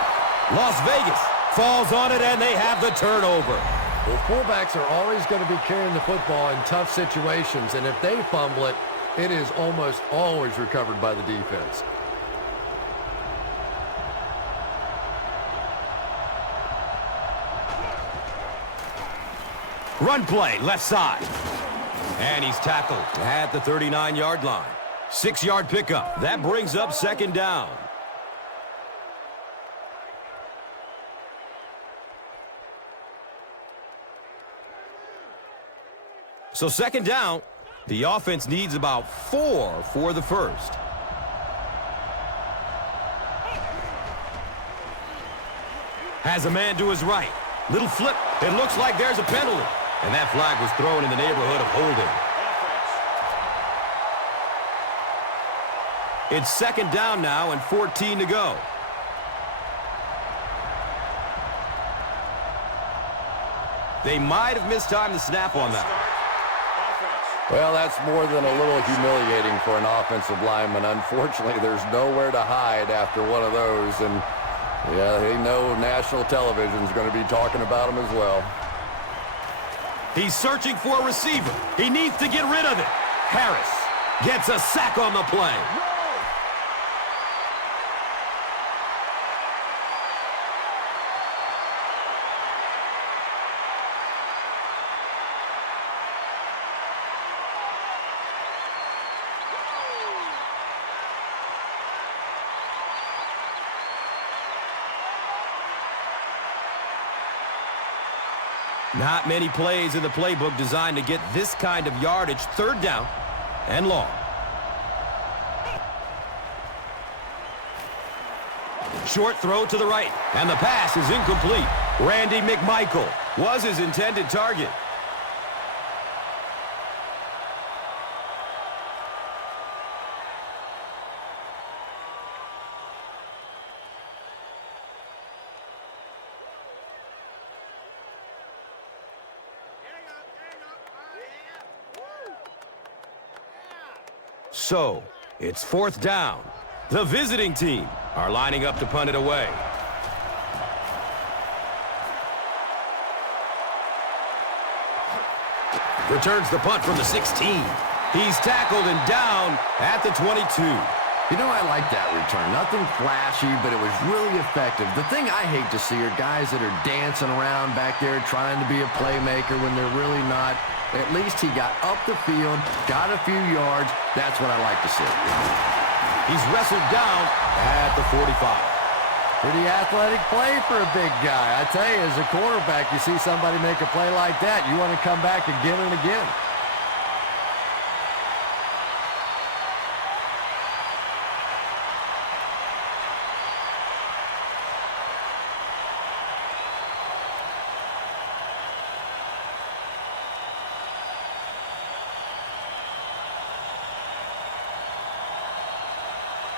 Las Vegas falls on it, and they have the turnover. Well, fullbacks are always going to be carrying the football in tough situations, and if they fumble it, it is almost always recovered by the defense. Run play, left side. And he's tackled at the 39-yard line. 6-yard pickup. That brings up 2nd down. So 2nd down, the offense needs about 4 for the first. Has a man to his right. Little flip. It looks like there's a penalty. And that flag was thrown in the neighborhood of holding. It's 2nd down now and 14 to go. They might have mistimed the snap on that. Well, that's more than a little humiliating for an offensive lineman. Unfortunately, there's nowhere to hide after one of those. And, yeah, they know national television is going to be talking about him as well. He's searching for a receiver. He needs to get rid of it. Harris gets a sack on the play. Not many plays in the playbook designed to get this kind of yardage. Third down and long. Short throw to the right, and the pass is incomplete. Randy McMichael was his intended target. So, it's fourth down. The visiting team are lining up to punt it away. Returns the punt from the 16. He's tackled and down at the 22. You know, I like that return. Nothing flashy, but it was really effective. The thing I hate to see are guys that are dancing around back there trying to be a playmaker when they're really not. At least he got up the field, got a few yards. That's what I like to see. He's wrestled down at the 45. Pretty athletic play for a big guy. I tell you, as a quarterback, you see somebody make a play like that, you want to come back again and again.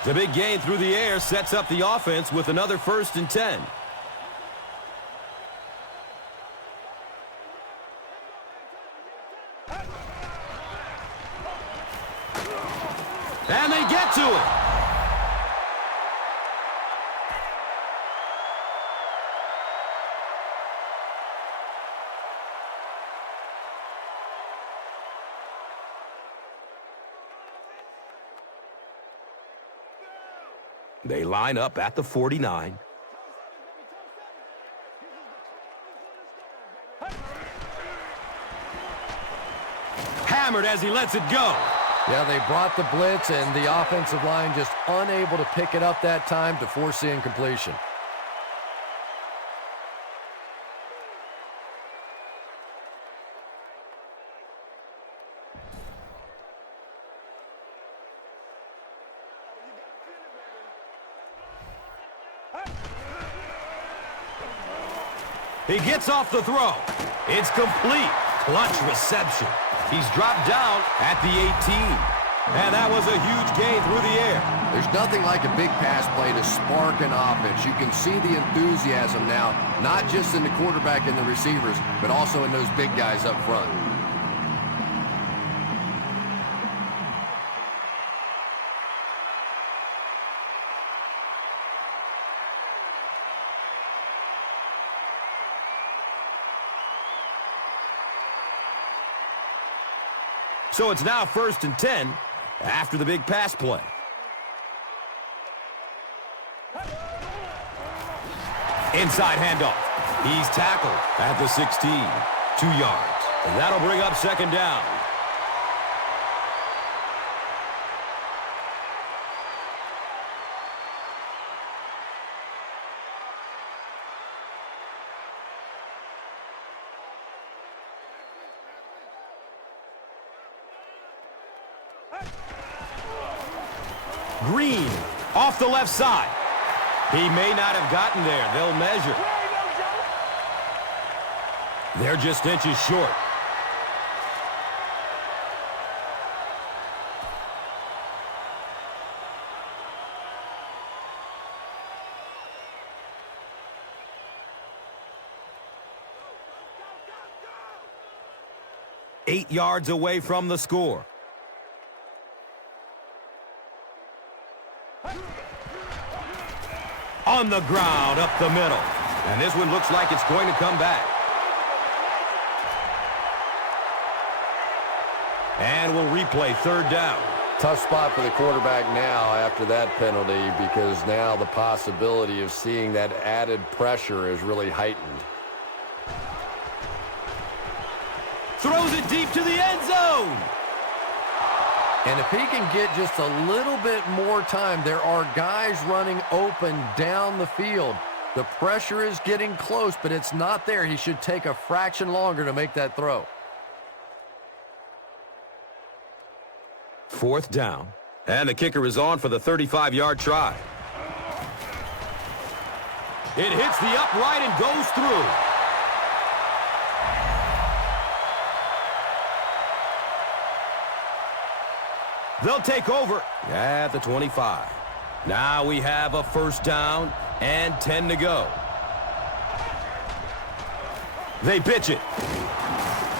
The big gain through the air sets up the offense with another 1st and 10. And they get to it. They line up at the 49. Hammered as he lets it go. Yeah, they brought the blitz, and the offensive line just unable to pick it up that time to force the incompletion. He gets off the throw. It's complete. Clutch reception. He's dropped down at the 18. And that was a huge gain through the air. There's nothing like a big pass play to spark an offense. You can see the enthusiasm now, not just in the quarterback and the receivers, but also in those big guys up front. So it's now 1st and 10 after the big pass play. Inside handoff. He's tackled at the 16. 2 yards. And that'll bring up 2nd down. Green off the left side. He may not have gotten there. They'll measure. They're just inches short. 8 yards away from the score. On the ground, up the middle. And this one looks like it's going to come back. And we'll replay 3rd down. Tough spot for the quarterback now after that penalty, because now the possibility of seeing that added pressure is really heightened. Throws it deep to the end zone. And if he can get just a little bit more time, there are guys running open down the field. The pressure is getting close, but it's not there. He should take a fraction longer to make that throw. 4th down. And the kicker is on for the 35-yard try. It hits the upright and goes through. They'll take over at the 25. Now we have a 1st down and 10 to go. They pitch it.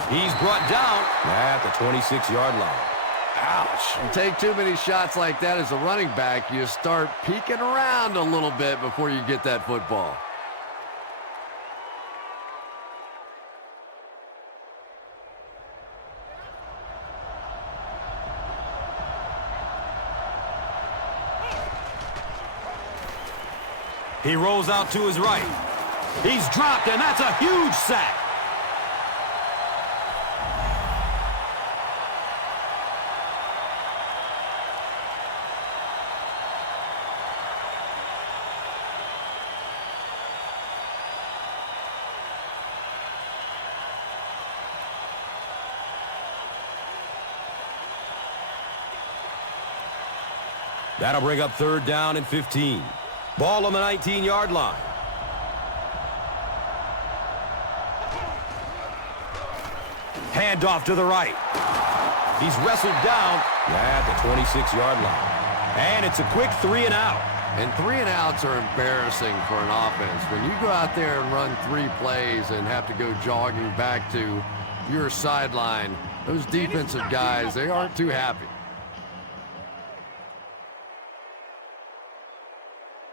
He's brought down at the 26-yard line. Ouch. You take too many shots like that as a running back, you start peeking around a little bit before you get that football. He rolls out to his right. He's dropped, and that's a huge sack. That'll bring up 3rd down and 15. Ball on the 19-yard line. Handoff to the right. He's wrestled down at the 26-yard line. And it's a quick 3 and out. And 3 and outs are embarrassing for an offense. When you go out there and run 3 plays and have to go jogging back to your sideline, those defensive guys, they aren't too happy.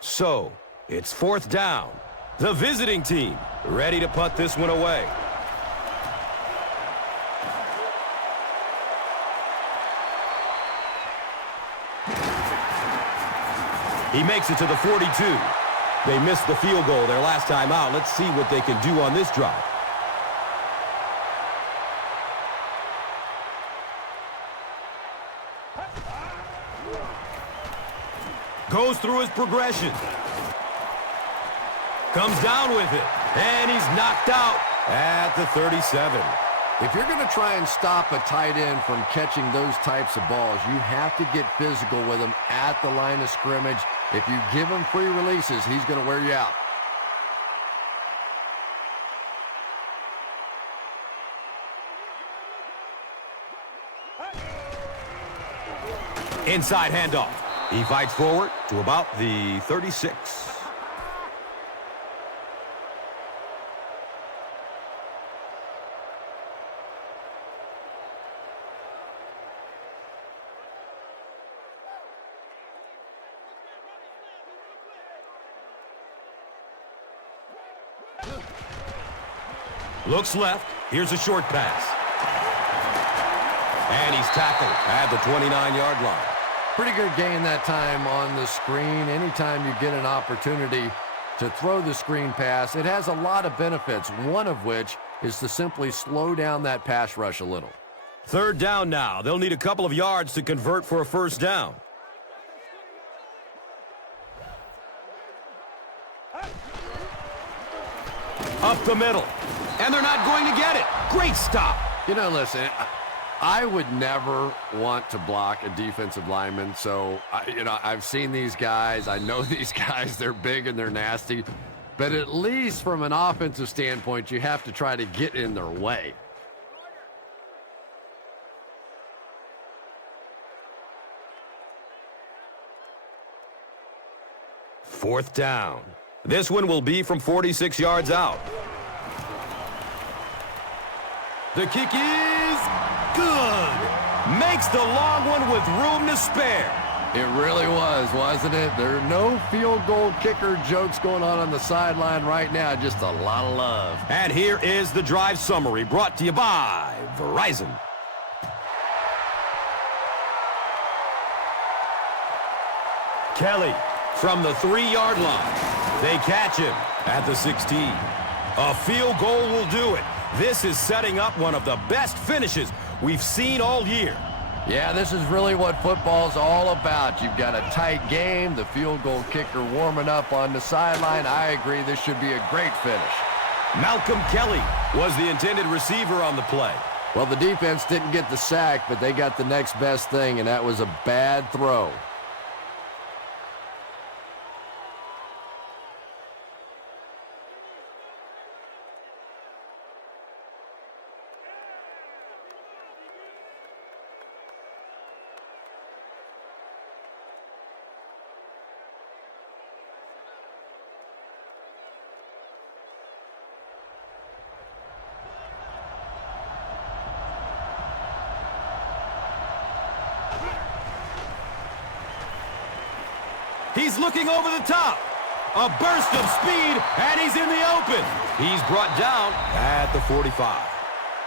So, it's 4th down. The visiting team ready to punt this one away. He makes it to the 42. They missed the field goal their last time out. Let's see what they can do on this drive. Goes through his progression. Comes down with it. And he's knocked out at the 37. If you're going to try and stop a tight end from catching those types of balls, you have to get physical with him at the line of scrimmage. If you give him free releases, he's going to wear you out. Inside handoff. He fights forward to about the 36. Looks left. Here's a short pass. And he's tackled at the 29-yard line. Pretty good gain that time on the screen. Anytime you get an opportunity to throw the screen pass, it has a lot of benefits, one of which is to simply slow down that pass rush a little. 3rd down now. They'll need a couple of yards to convert for a 1st down. Up the middle. And they're not going to get it. Great stop. You know, listen, I would never want to block a defensive lineman. So, I've seen these guys. I know these guys. They're big and they're nasty. But at least from an offensive standpoint, you have to try to get in their way. Fourth down. This one will be from 46 yards out. The kick is is good. Makes the long one with room to spare. It really was, wasn't it? There are no field goal kicker jokes going on the sideline right now. Just a lot of love. And here is the drive summary brought to you by Verizon. Kelly from the 3-yard line. They catch him at the 16. A field goal will do it. This is setting up one of the best finishes we've seen all year. Yeah, this is really what football's all about. You've got a tight game, the field goal kicker warming up on the sideline. I agree, this should be a great finish. Malcom Kelly was the intended receiver on the play. Well, the defense didn't get the sack, but they got the next best thing, and that was a bad throw. He's looking over the top. A burst of speed, and he's in the open. He's brought down at the 45.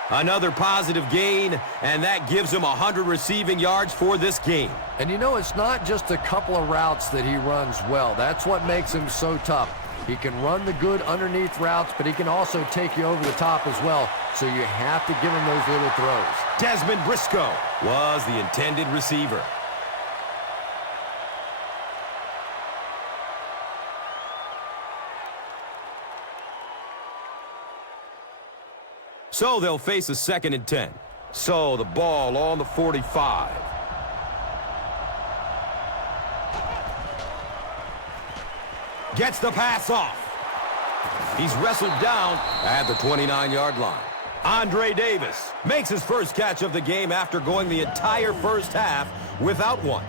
Another positive gain, and that gives him 100 receiving yards for this game. And you know, it's not just a couple of routes that he runs well. That's what makes him so tough. He can run the good underneath routes, but he can also take you over the top as well, so you have to give him those little throws. Dezmon Briscoe was the intended receiver. So they'll face a 2nd and 10. So the ball on the 45. Gets the pass off. He's wrestled down at the 29-yard line. Andre Davis makes his first catch of the game after going the entire first half without one.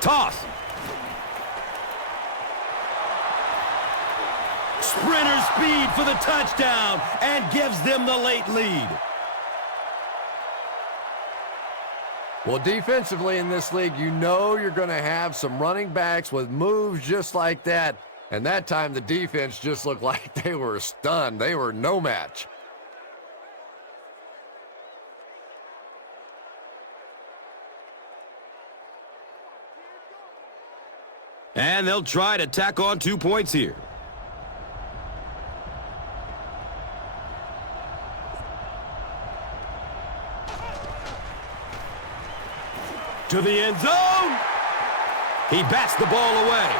Toss. Sprinter speed for the touchdown and gives them the late lead. Well, defensively in this league, you know you're going to have some running backs with moves just like that. And that time the defense just looked like they were stunned. They were no match. And they'll try to tack on 2 points here. To the end zone. He bats the ball away.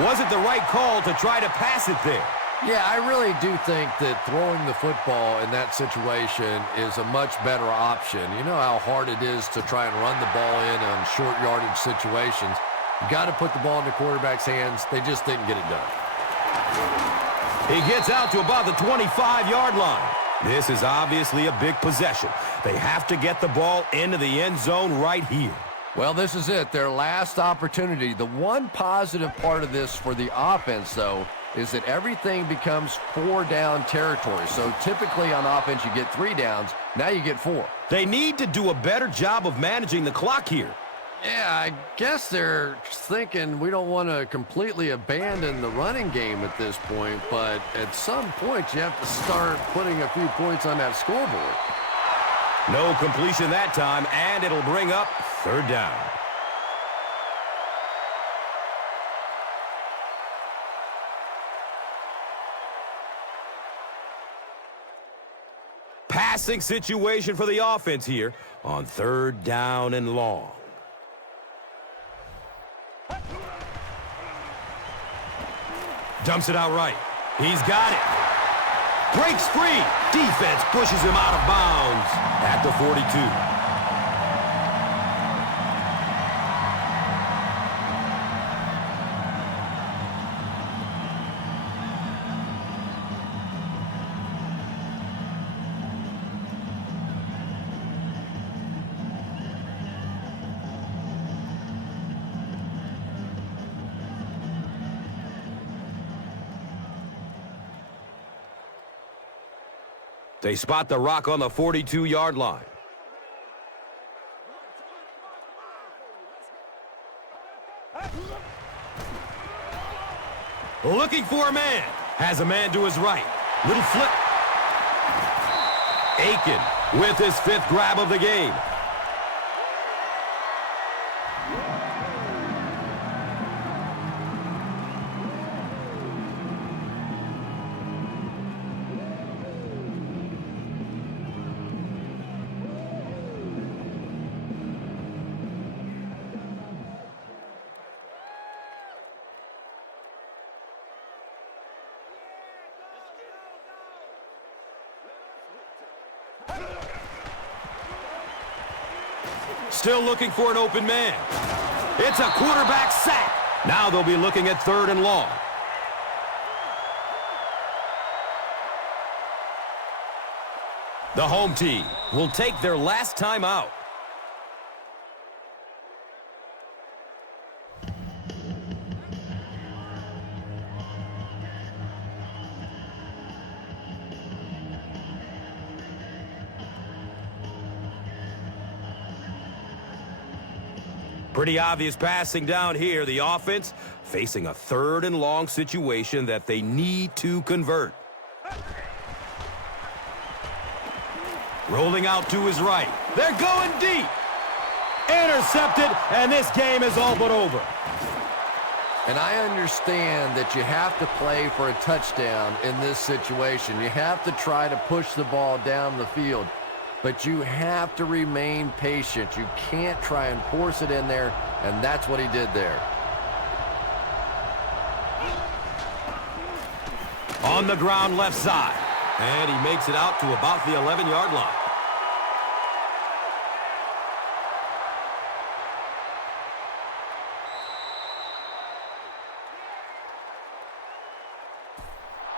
Was it the right call to try to pass it there? Yeah, I really do think that throwing the football in that situation is a much better option. You know how hard it is to try and run the ball in on short yardage situations. You got to put the ball in the quarterback's hands. They just didn't get it done. He gets out to about the 25-yard line. This is obviously a big possession. They have to get the ball into the end zone right here. Well, this is it, their last opportunity. The one positive part of this for the offense, though, is that everything becomes 4-down territory. So typically on offense, you get 3 downs. Now you get 4. They need to do a better job of managing the clock here. Yeah, I guess they're thinking we don't want to completely abandon the running game at this point, but at some point you have to start putting a few points on that scoreboard. No completion that time, and it'll bring up 3rd down. Passing situation for the offense here on 3rd down and long. Dumps it out right. He's got it. Breaks free. Defense pushes him out of bounds at the 42. They spot the rock on the 42-yard line. Looking for a man. Has a man to his right. Little flip. Aiken with his 5th grab of the game. Still looking for an open man. It's a quarterback sack. Now they'll be looking at 3rd and long. The home team will take their last time out. Pretty obvious passing down here. The offense facing a 3rd and long situation that they need to convert. Rolling out to his right. They're going deep. Intercepted, and this game is all but over. And I understand that you have to play for a touchdown in this situation. You have to try to push the ball down the field. But you have to remain patient. You can't try and force it in there, and that's what he did there. On the ground left side, and he makes it out to about the 11-yard line.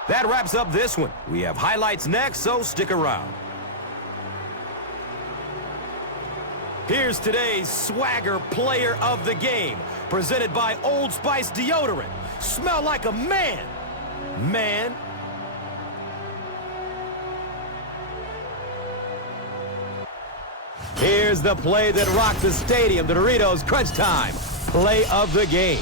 That wraps up this one. We have highlights next, so stick around. Here's today's Swagger Player of the Game, presented by Old Spice Deodorant. Smell like a man. Man. Here's the play that rocked the stadium, the Doritos Crunch Time Play of the Game.